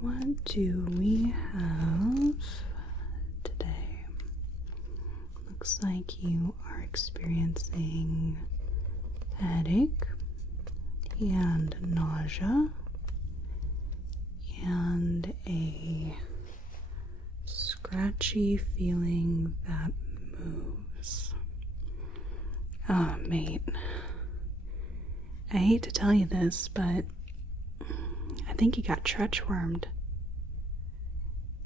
what do we have today? Looks like you are experiencing a headache and nausea and a scratchy feeling that moves. Oh, mate. I hate to tell you this, but I think you got Treach wormed.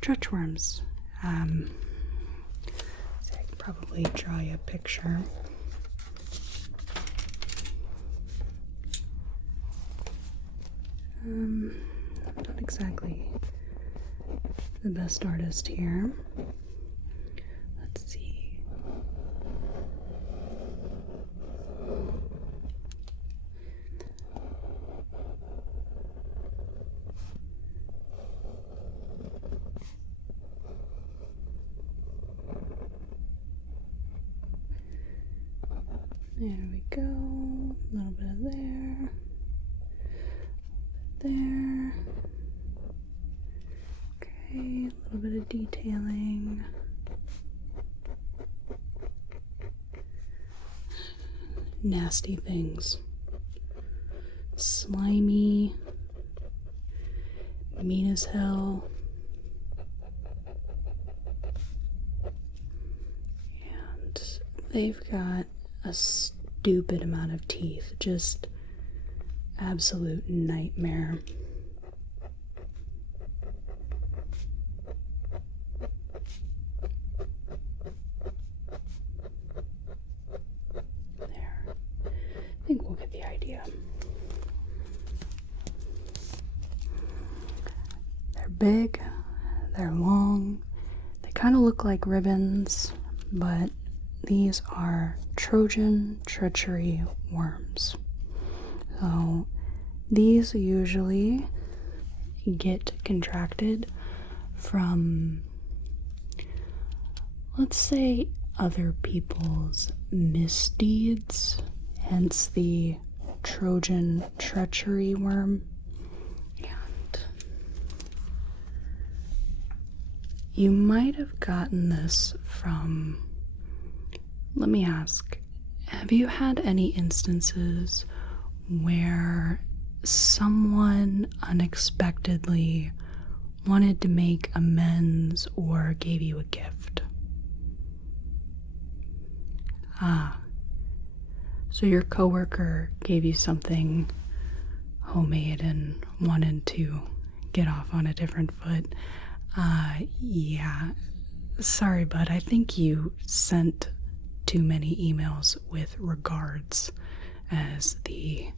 Treach worms. So I can probably draw you a picture. Not exactly the best artist here. Let's see. There we go. A little bit of there. There. Okay, a little bit of detailing. Nasty things. Slimy. Mean as hell. And they've got a stupid amount of teeth. Just absolute nightmare. There. I think we'll get the idea. They're big, they're long, they kind of look like ribbons, but these are Trojan Treachery Worms. So these usually get contracted from, let's say, other people's misdeeds, hence the Trojan Treachery Worm. And you might have gotten this from, let me ask, have you had any instances where someone unexpectedly wanted to make amends or gave you a gift? So your coworker gave you something homemade and wanted to get off on a different foot. Yeah, sorry, but I think you sent too many emails with regards as the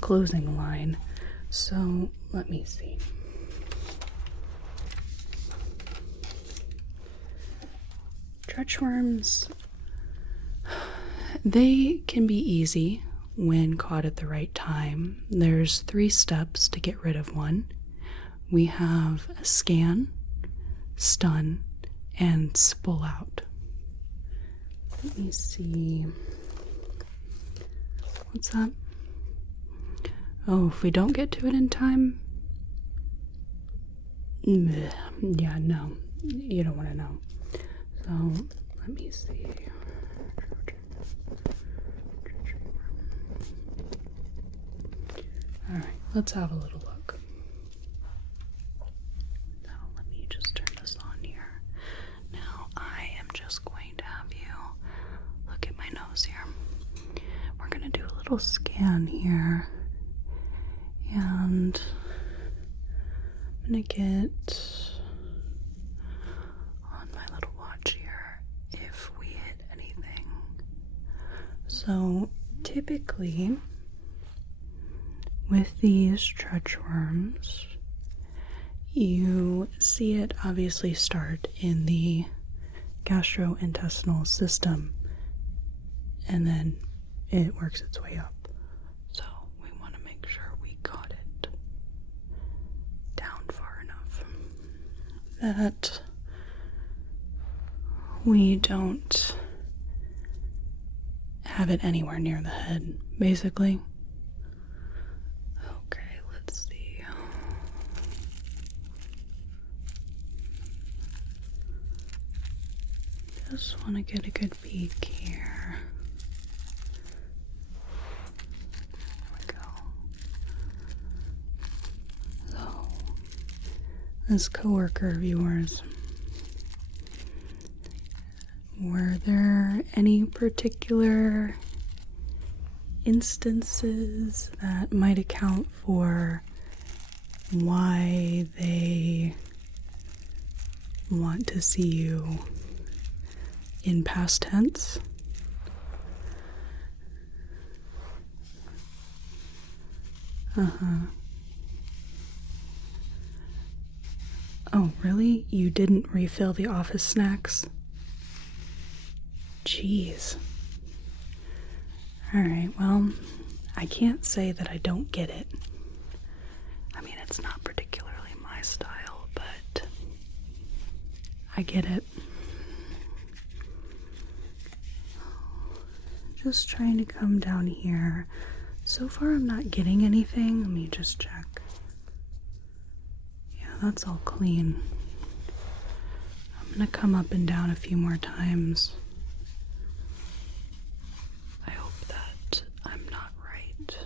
closing line. So let me see. Treach worms, they can be easy when caught at the right time. There's 3 steps to get rid of one. We have a scan, stun, and spool out. Let me see. What's that? Oh, if we don't get to it in time? Yeah, no. You don't want to know. So, let me see. Alright, let's have a little look. Now, let me just turn this on here. Now, I am just going to have you look at my nose here. We're going to do a little scan here. And I'm going to get on my little watch here if we hit anything. So, typically, with these Treach worms, you see it obviously start in the gastrointestinal system, and then it works its way up. So we want to make sure we got it down far enough that we don't have it anywhere near the head, basically. Okay, let's see. Just want to get a good peek here. There we go. So, this coworker of yours, were there any particular instances that might account for why they want to see you in past tense? Oh, really? You didn't refill the office snacks? Jeez. Alright, well, I can't say that I don't get it. I mean, it's not particularly my style, but I get it. Just trying to come down here. So far, I'm not getting anything. Let me just check. Yeah, that's all clean. I'm gonna come up and down a few more times. I hope that I'm not right.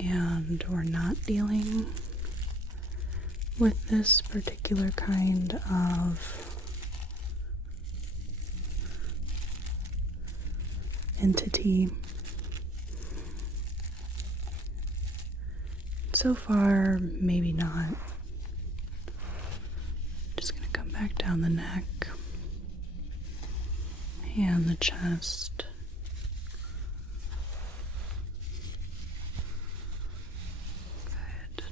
And we're not dealing with this particular kind of entity. So far, maybe not. Just gonna come back down the neck and the chest. Good.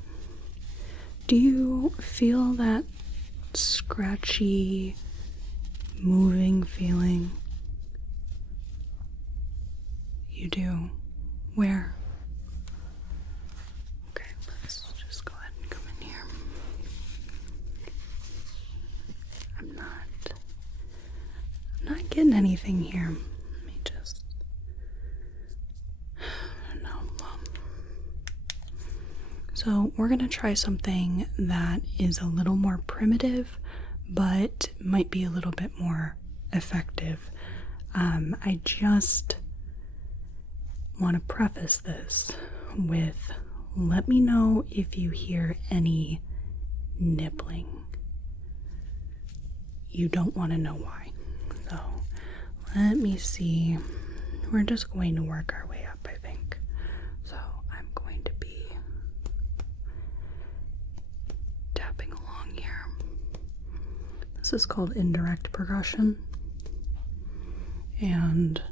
Do you feel that scratchy, moving feeling? You do? Where? Okay, let's just go ahead and come in here. I'm not getting anything here. Let me just... No, well... So we're gonna try something that is a little more primitive, but might be a little bit more effective. I just want to preface this with, let me know if you hear any nibbling. You don't want to know why. So let me see. We're just going to work our way up, I think. So I'm going to be tapping along here. This is called Indirect Percussion. And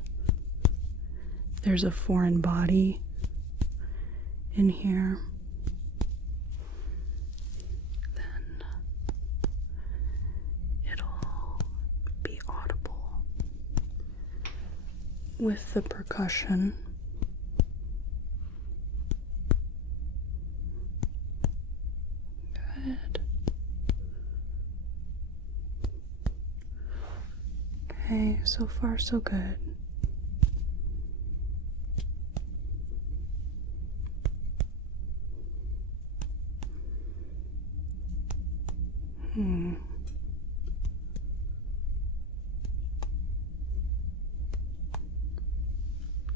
there's a foreign body in here. Then it'll be audible with the percussion. Good. Okay, so far so good.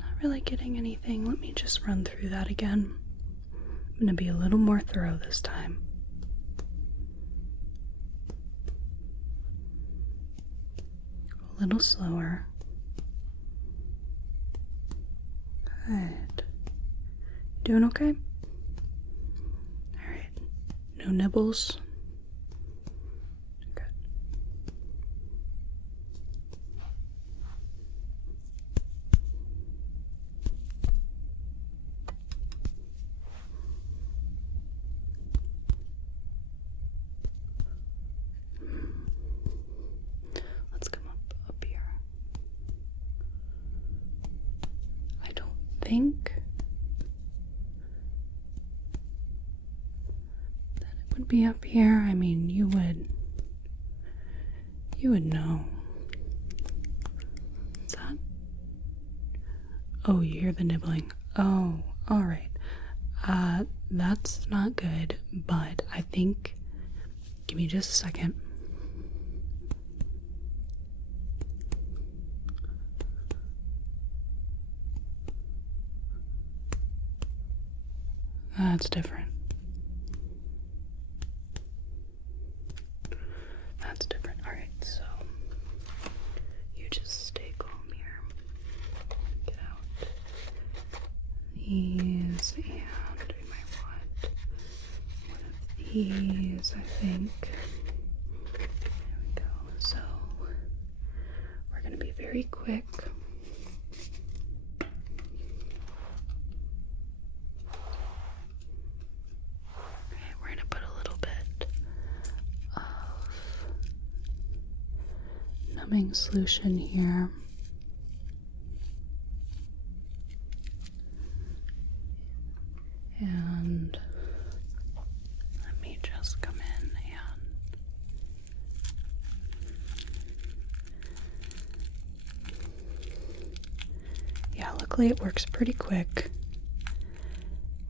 Not really getting anything. Let me just run through that again. I'm going to be a little more thorough this time. A little slower. Good. Doing okay? Alright. No nibbles. Think that it would be up here. I mean, you would know. What's that? Oh, you hear the nibbling. Oh, all right. That's not good, but I think, give me just a second. That's different. That's different. Alright, so you just stay calm here. Get out these, and we might want one of these, I think. There we go. So we're going to be very quick. Numbing solution here. And let me just come in and yeah, luckily it works pretty quick.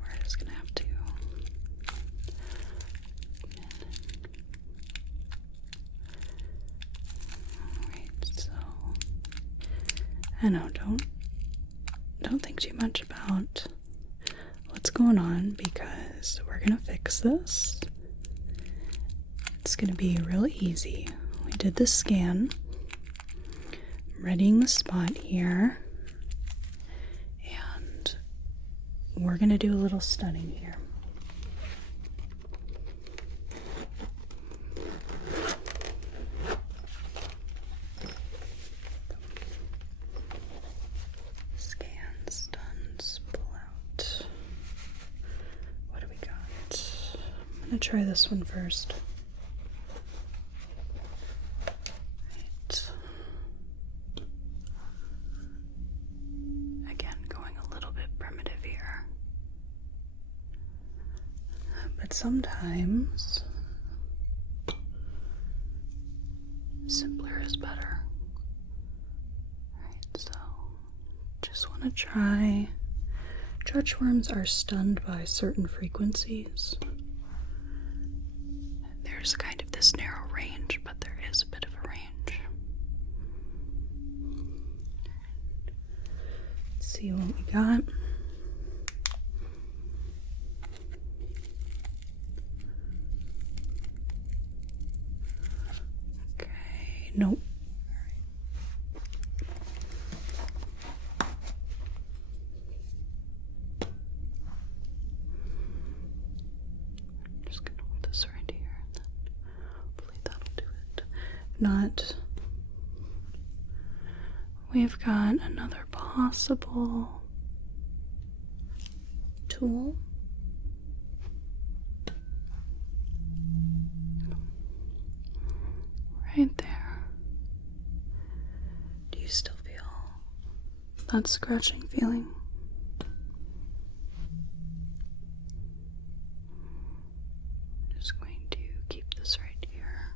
We're just gonna have to I know, don't think too much about what's going on, because we're gonna fix this. It's gonna be really easy. We did the scan. I'm readying the spot here. And we're gonna do a little stunning here. I'm gonna try this one first. Right. Again, going a little bit primitive here. But sometimes simpler is better. Alright, so just want to try. Treachery worms are stunned by certain frequencies. There's kind of this narrow range, but there is a bit of a range. Let's see what we got. Okay, nope. Not. We've got another possible tool. Right there. Do you still feel that scratching feeling? Just going to keep this right here.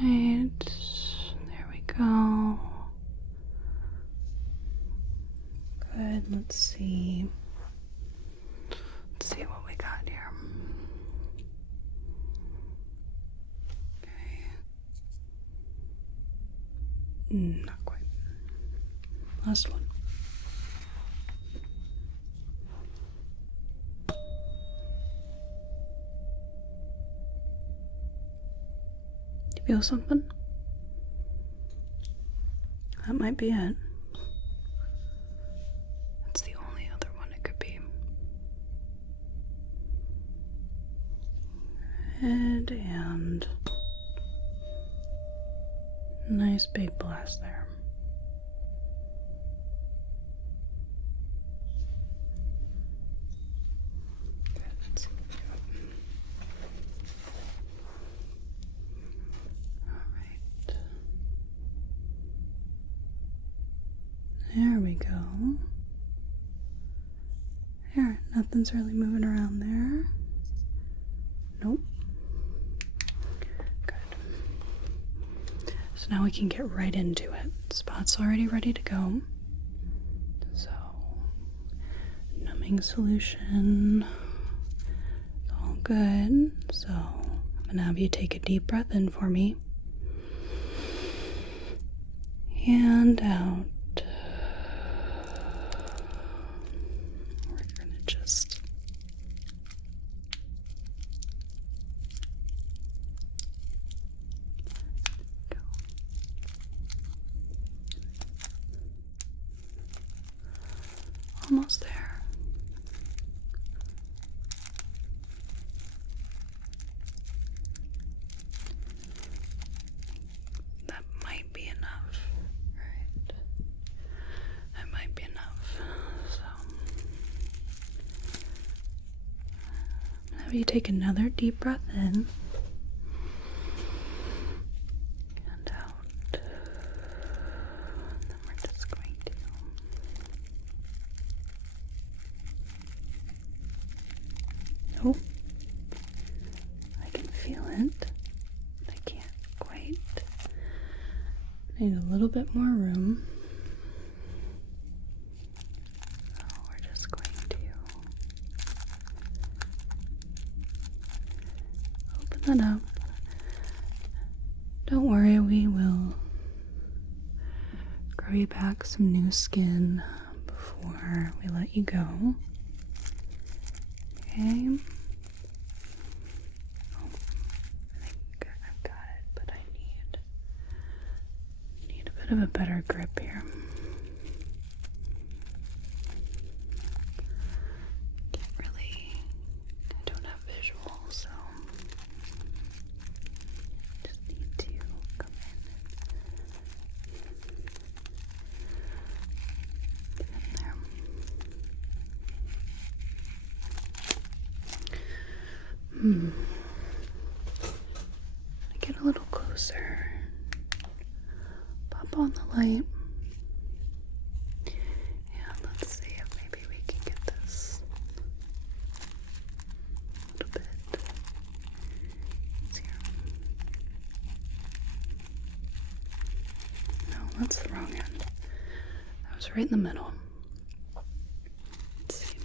Right, there we go. Good, let's see. Let's see what we got here. Okay. Not quite. Last one. Feel something? That might be it. That's the only other one it could be. Head and nice big blast there. There we go. There, nothing's really moving around there. Nope. Good. So now we can get right into it. Spot's already ready to go. So, numbing solution. It's all good. So, I'm gonna have you take a deep breath in for me. And out. We're have you take another deep breath in and out. And then we're just going to oh, I can feel it. I can't quite. I need a little bit more room. So we're just going to open that up. Don't worry, we will grow you back some new skin before we let you go. Okay. Oh, I think I've got it, but I need a bit of a better grip here. I don't have visual, so just need to come in there. Get a little closer. Pop on the light. And let's see if maybe we can get this a little bit easier. No, that's the wrong end. I was right in the middle. Let's see.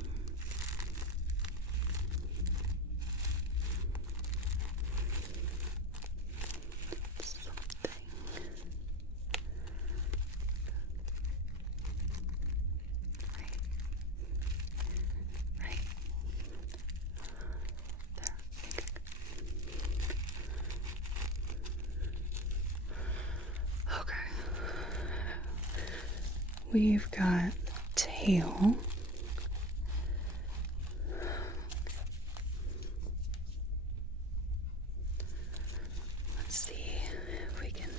We've got tail. Let's see if we can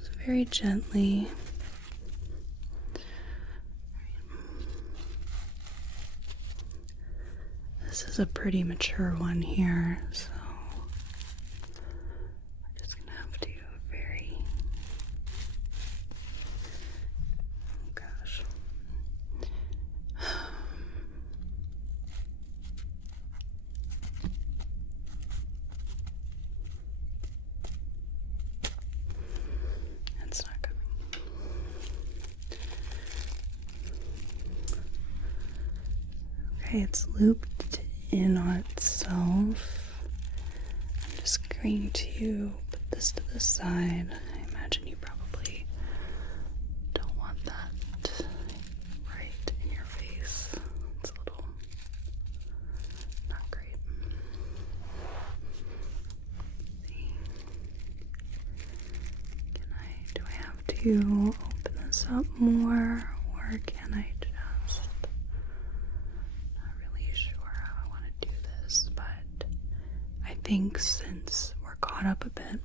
just very gently this is a pretty mature one here, so we're just gonna have to very it's not coming. Okay, it's looped in on itself. I'm just going to put this to the side. I imagine you probably don't want that right in your face. It's a little not great. Do I have to open this up more, or can I just, not really sure how I want to do this, but I think since we're caught up a bit,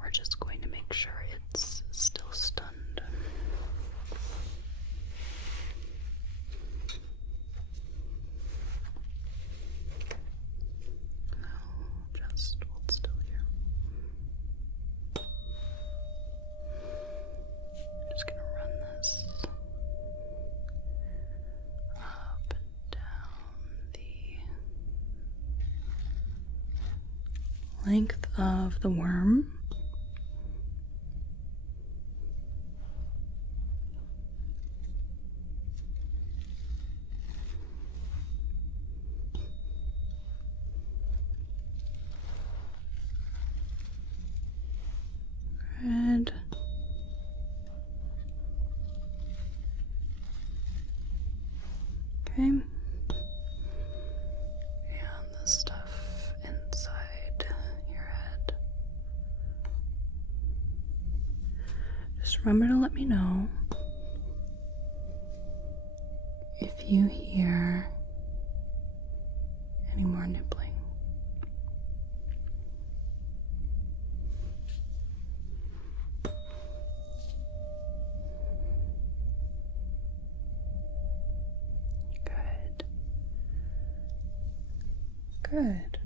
we're just going to make sure it's still stunned. Just hold still here. Just gonna run this up and down the length of the worm. Good. Okay. And the stuff inside your head. Just remember to let me know if you hear any more nibbling. Good. Good.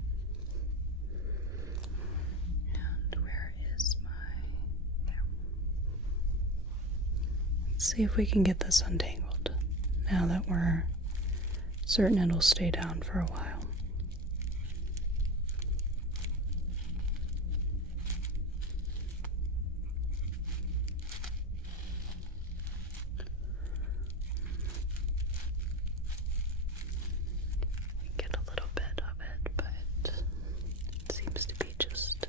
And where is my... Let's see if we can get this untangled now that we're certain it'll stay down for a while. Get a little bit of it, but it seems to be just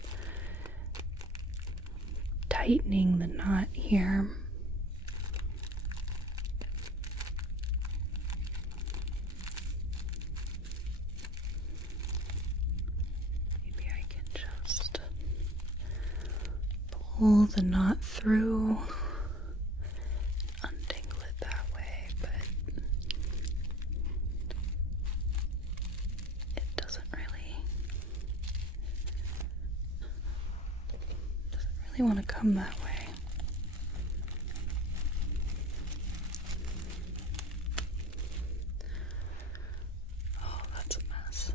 tightening the knot here. Pull the knot through, untangle it that way, but it doesn't really want to come that way. Oh, that's a mess.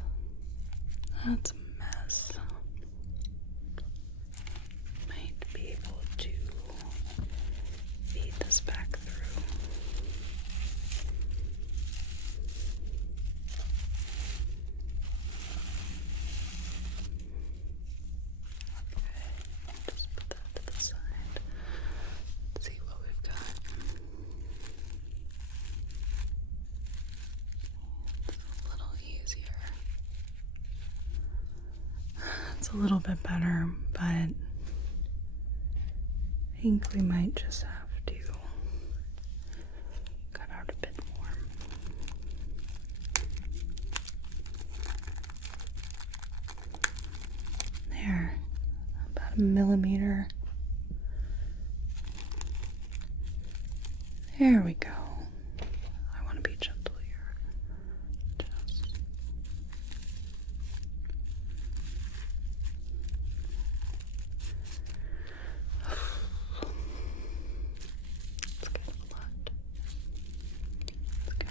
That's a mess. Back through. Okay, just put that to the side. Let's see what we've got. It's a little easier. It's a little bit better, but I think we might just have to cut out a bit more. There, about 1 millimeter. There we go. I want to be gentle here. Just.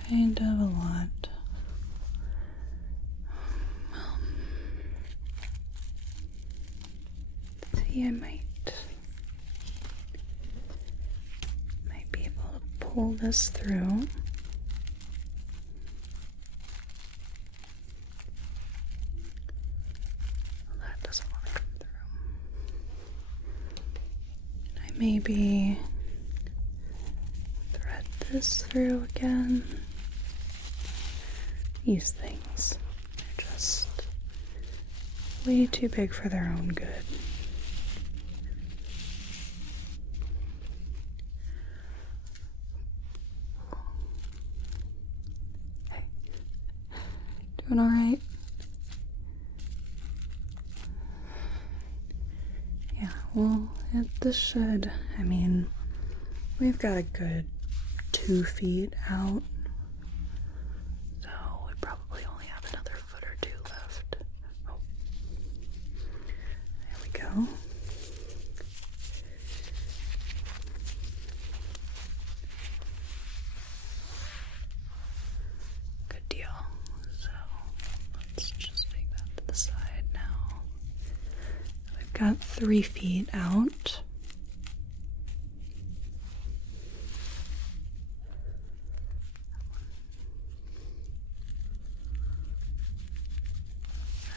Kind of a lot. See, I might be able to pull this through. Well, that doesn't want to come through. And I maybe thread this through again. These things are just way too big for their own good. Hey, doing all right? Yeah, well, this should, I mean, we've got a good 2 feet out. Good deal. So let's just take that to the side now. We've got 3 feet out.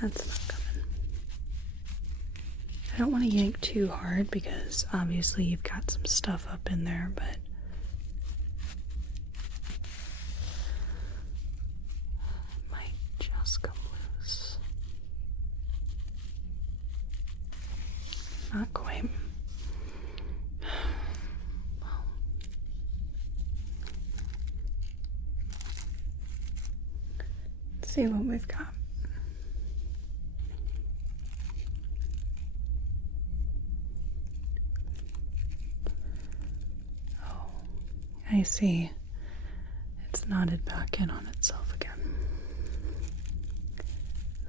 That's not coming. I don't want to yank too hard because obviously you've got some stuff up in there, but it might just come loose. Not quite. Well, let's see what we've got. I see. It's knotted back in on itself again.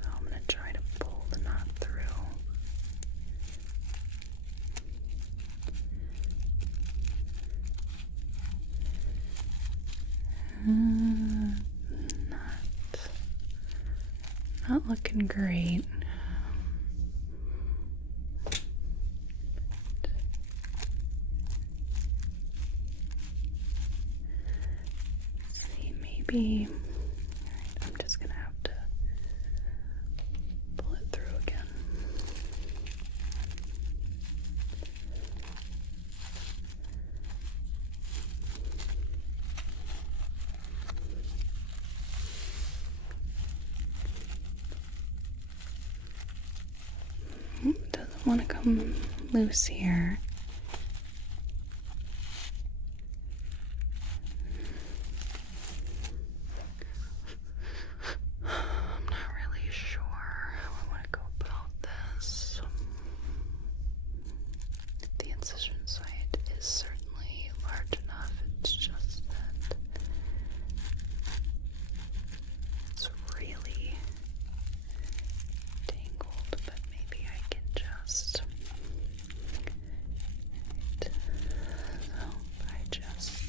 So I'm going to try to pull the knot through. Not looking great. Let's see, maybe. Alright, I'm just gonna have to pull it through again. Doesn't want to come loose here. I'm not really sure how I want to go about this. The incision site is certainly large enough, it's just that it's really tangled, but maybe I can just so I just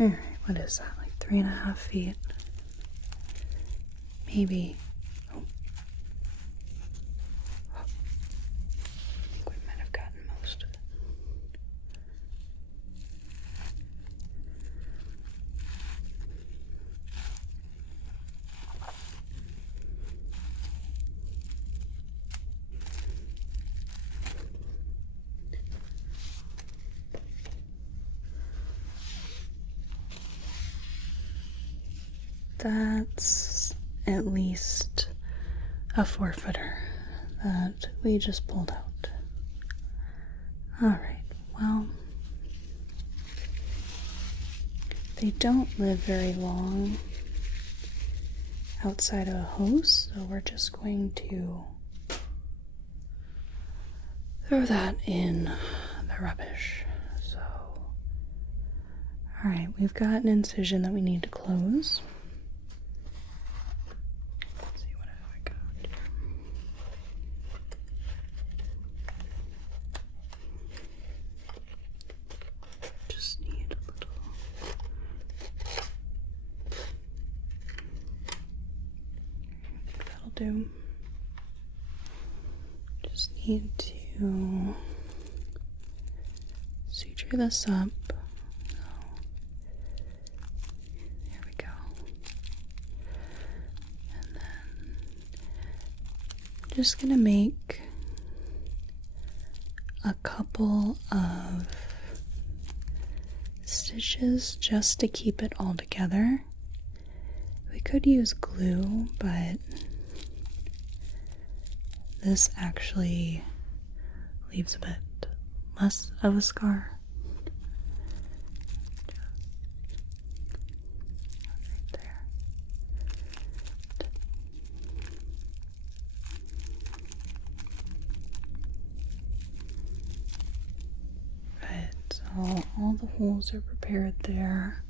Alright, what is that, like 3.5 feet? Maybe. Oh. I think we might have gotten most of it. That's at least a 4-footer that we just pulled out. Alright, well, they don't live very long outside of a hose, so we're just going to throw that in the rubbish. So, alright, we've got an incision that we need to close. Just need to suture this up. Here we go. And then I'm just gonna make a couple of stitches just to keep it all together. We could use glue, but this actually leaves a bit less of a scar. Right there. Right, so all the holes are prepared there.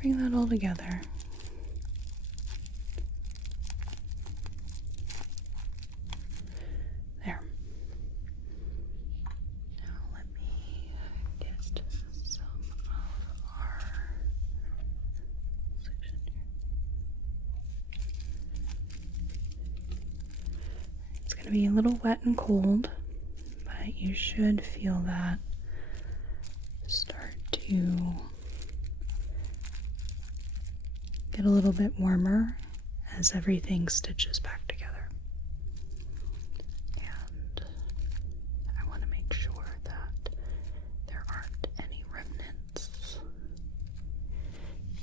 Bring that all together. There. Now let me get some of our section here. It's going to be a little wet and cold, but you should feel that start to get a little bit warmer as everything stitches back together. And I want to make sure that there aren't any remnants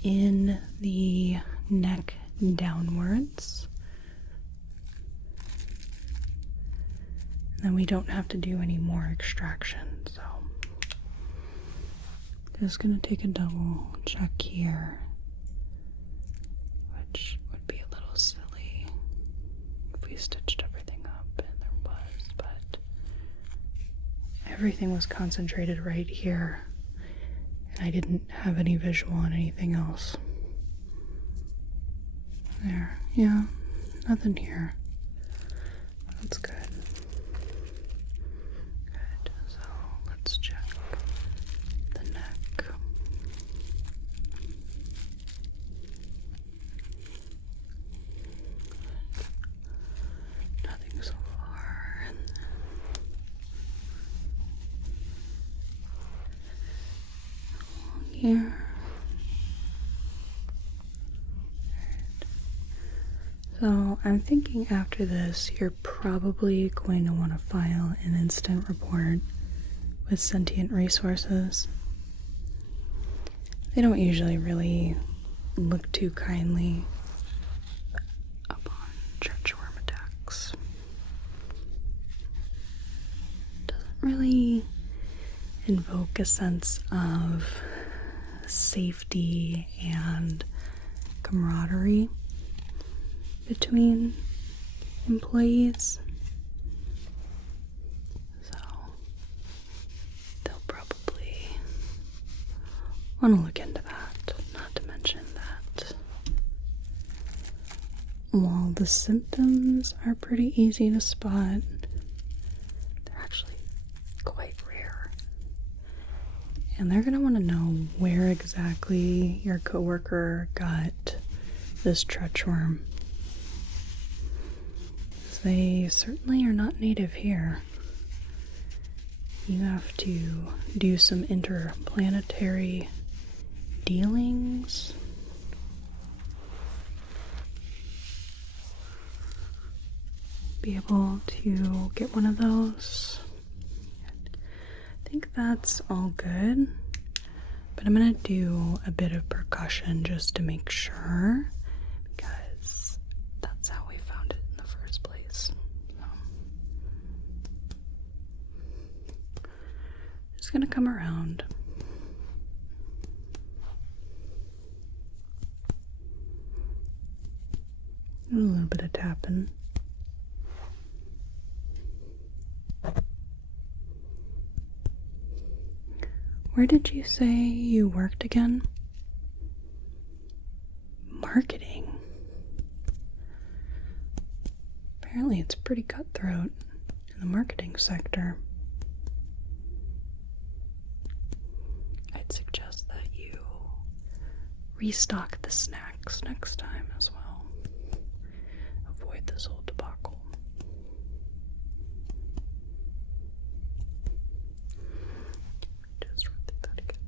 in the neck downwards. And then we don't have to do any more extraction, so Just gonna take a double check here, which would be a little silly if we stitched everything up, and there was, but everything was concentrated right here, and I didn't have any visual on anything else. There, yeah, nothing here. That's good. Good, so let's check the neck. Nothing so far. And then here. So I'm thinking after this, you're probably going to want to file an incident report with Sentient Resources. They don't usually really look too kindly upon Treachery Worm attacks. Doesn't really invoke a sense of safety and camaraderie between employees, so they'll probably want to look into that. Not to mention that while the symptoms are pretty easy to spot, they're actually quite rare, and they're going to want to know where exactly your coworker got this Treachery Worm. They certainly are not native here. You have to do some interplanetary dealings. Be able to get one of those. I think that's all good. But I'm gonna do a bit of percussion just to make sure, because that's how we found it in the first place. Just gonna come around. A little bit of tapping. Where did you say you worked again? Marketing. Apparently it's pretty cutthroat in the marketing sector. I'd suggest that you restock the snacks next time as well. Avoid this whole debacle. Just run through that again.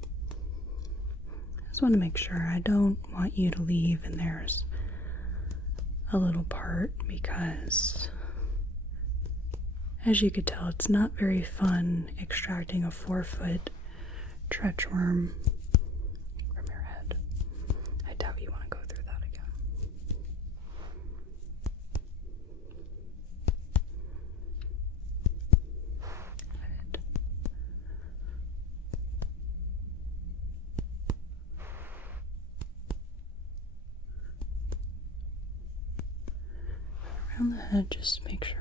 I just want to make sure. I don't want you to leave and there's a little part, because as you could tell, it's not very fun extracting a 4-foot Treachery Worm from your head. I doubt you want to go through that again. Good. Around the head, just to make sure.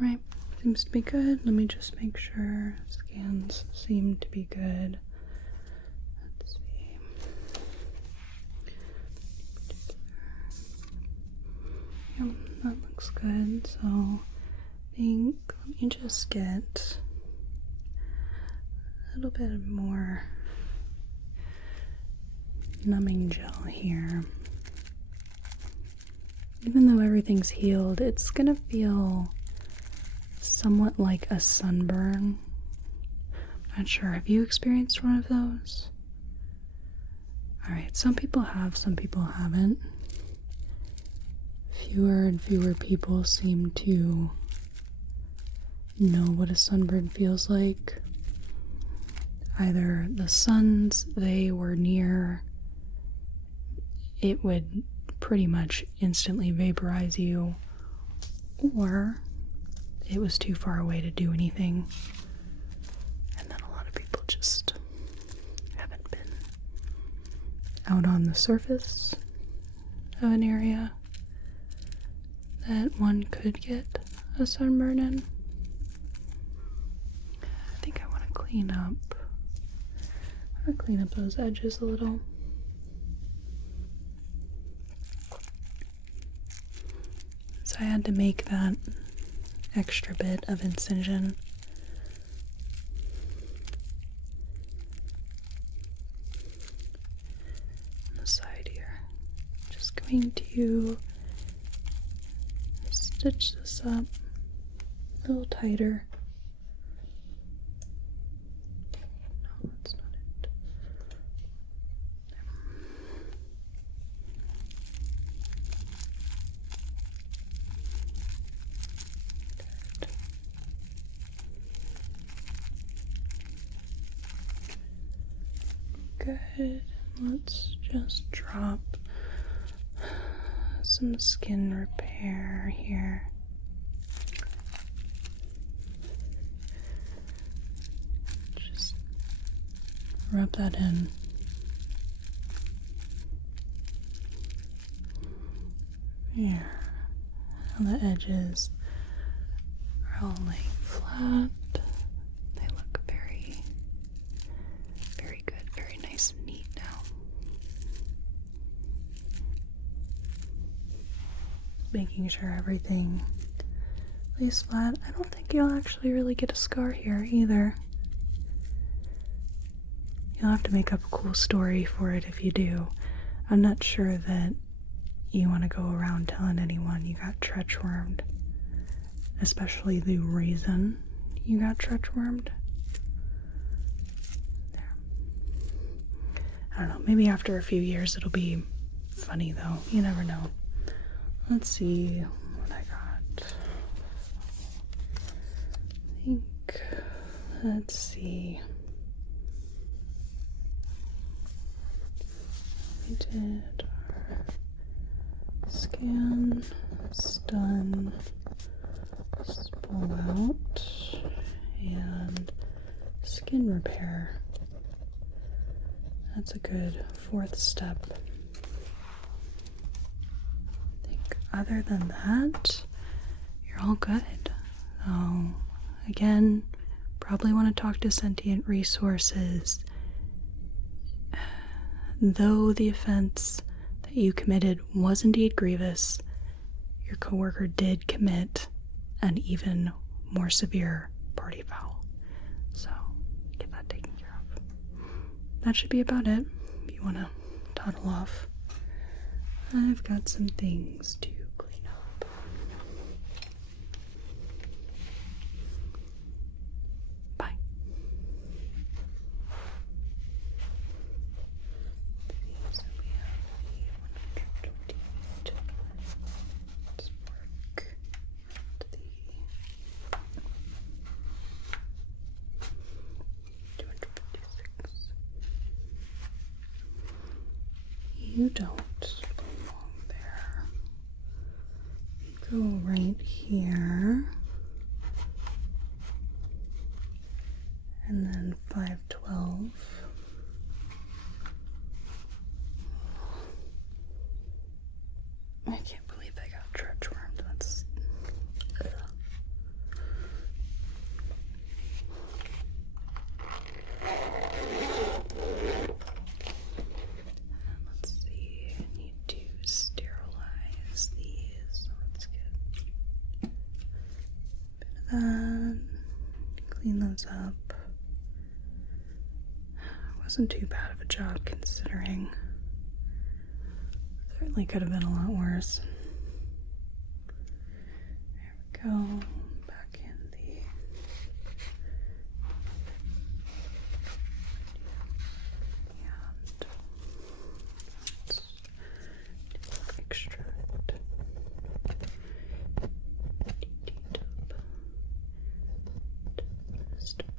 Alright, seems to be good. Let me just make sure. Scans seem to be good. Let's see. Yep, that looks good. So I think, let me just get a little bit more numbing gel here. Even though everything's healed, it's gonna feel somewhat like a sunburn. I'm not sure. Have you experienced one of those? Alright, some people have, some people haven't. Fewer and fewer people seem to know what a sunburn feels like. either the suns they were near, it would pretty much instantly vaporize you, or it was too far away to do anything. And then a lot of people just haven't been out on the surface of an area that one could get a sunburn in. I think I want to clean up. Those edges a little. So I had to make that extra bit of incision. On the side here. Just going to stitch this up a little tighter. No, that's not it. Good. Let's just drop some skin repair here. Just rub that in. Yeah. And the edges are all laying flat. They look very, very good, very nice and neat now. Making sure everything lays flat. I don't think you'll actually really get a scar here either. You'll have to make up a cool story for it if you do. I'm not sure that you want to go around telling anyone you got treachwormed, especially the reason you got treachwormed. There. I don't know, maybe after a few years it'll be funny though. You never know. Let's see what I got. I think, let's see. We did our scan, stun, spool out, and skin repair. That's a good fourth step. Other than that, you're all good. So, again, probably want to talk to sentient resources. Though the offense that you committed was indeed grievous, your coworker did commit an even more severe party foul. So, get that taken care of. That should be about it. If you want to toddle off, I've got some things to clean up. Bye. So we have the 128. Let's work at the 256. You don't belong there. Go right here. And then 512. I can't believe I got treachwormed. That's... Ugh. Let's see, I need to sterilize these. Let's get a bit of that. Clean those up. Wasn't too bad of a job considering. Certainly could have been a lot worse. There we go. Back in the... And let's do some extract. DT-tub. Start.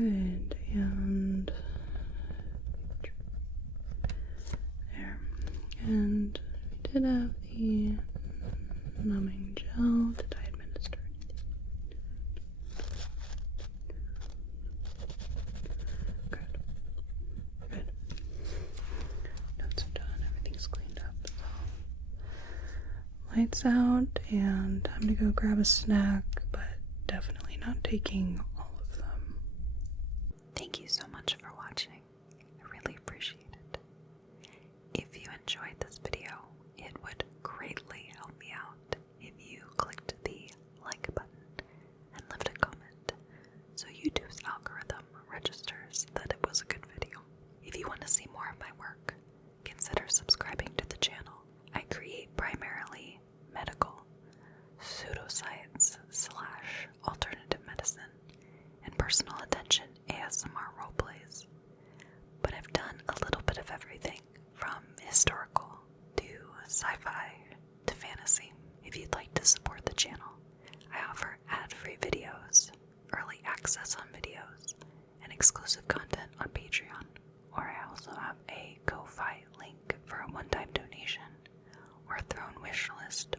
Good, and there. And we did have the numbing gel. Did I administer anything? Good. Good. Notes are done. Everything's cleaned up. So, lights out, and time to go grab a snack, but definitely not taking all of them. Thank you so much for watching. I really appreciate it. If you enjoyed this video, it would greatly help me out if you clicked the like button and left a comment so YouTube's algorithm registers that it was a good video. If you want to see more of my work, consider subscribing to the channel. I create primarily medical, pseudoscience / alternative medicine, and personal attention ASMR roleplays. But I've done a little bit of everything from historical to sci-fi to fantasy. If you'd like to support the channel, I offer ad-free videos, early access on videos, and exclusive content on Patreon. Or I also have a Ko-Fi link for a one-time donation, or a Throne wish list,